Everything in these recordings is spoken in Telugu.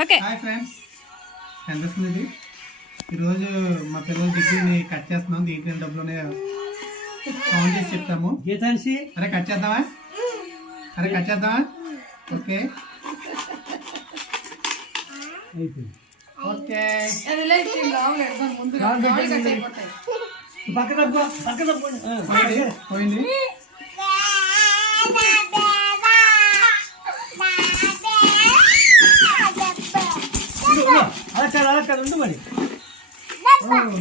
ఓకే. హాయ్ ఫ్రెండ్స్, కనిపిస్తుంది ఇది. ఈరోజు మా పిల్లల డిగ్రీని కట్ చేస్తున్నాం. దీంట్లో డబ్బులు కౌంట్ చేసి చెప్తాము. అరే కట్ చేద్దామా? Okay okay. పోయింది.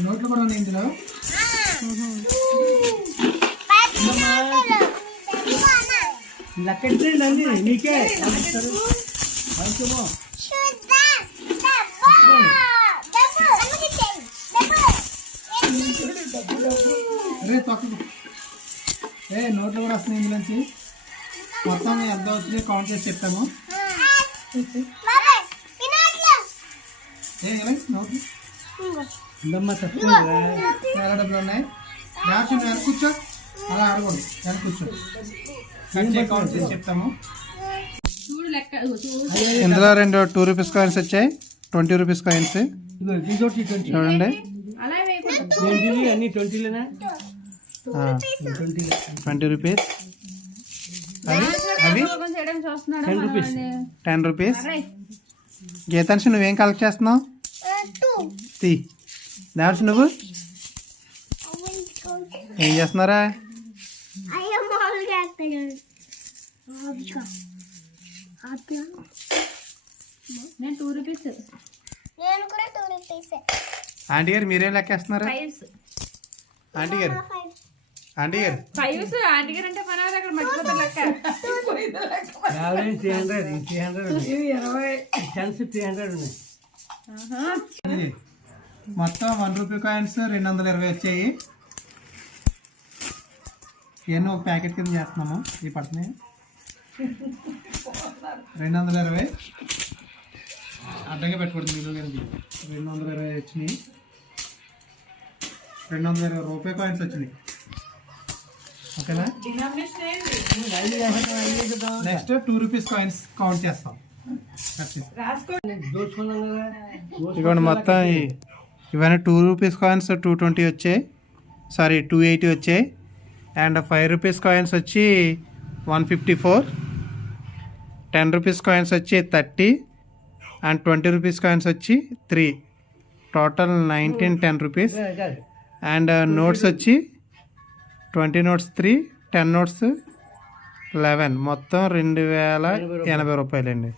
నోట్లు కూడా ఉన్నాయి ఇందులో. లెక్కండి నీకే అరే తక్కువ నోట్లు కూడా వస్తున్నాయి ఇందులోంచి. మొత్తం ఎంత వచ్చినాయి కౌంట్ చేసి చెప్తాము. నోట్లు చాలా డబ్బులు ఉన్నాయి. వెనక కూర్చో, అలా ఆడకూడదు. వెనక కూర్చో, కౌంట్ చేసి చెప్తాము. ఇందులో 2 2 రూపీస్ కాయిన్స్ వచ్చాయి. 20 రూపీస్ కాయిన్స్ చూడండి. అన్ని 20 రూపీస్. అవి 10 రూపీస్. గీతాంశి నువ్వేం కలెక్ట్ చేస్తున్నావు? తీ. దేవర్షి నువ్వు ఏం చేస్తున్నారా? ఆంటీ గారు మీరేం లెక్కేస్తున్నారా? ఆంటీ గారు అంటే మొత్తం 1 రూపీ కాయిన్స్ 220 వచ్చాయి. ఇవన్నీ ఒక ప్యాకెట్ కింద చేస్తున్నాము. ఇవి పడుతున్నాయి 220. అడ్డంగా పెట్టకూడదు. మీరు 220 వచ్చినాయి. 220 రూపాయి కాయిన్స్ వచ్చినాయి. ఓకేనా? నెక్స్ట్ 2 రూపీస్ కాయిన్స్ కౌంట్ చేస్తాం. ఇదిగోండి మొత్తం ఇవన్నీ 2 రూపీస్ కాయిన్స్ 220 వచ్చాయి. సారీ 280 వచ్చాయి. అండ్ 5 రూపీస్ కాయిన్స్ వచ్చి 154. 10 రూపీస్ కాయిన్స్ వచ్చి 30. అండ్ 20 రూపీస్ కాయిన్స్ వచ్చి 3. Total 10 rupees. అండ్ నోట్స్ వచ్చి 20 నోట్స్ 3, 10 నోట్స్ 11, మొత్తం 2080 రూపాయలండి.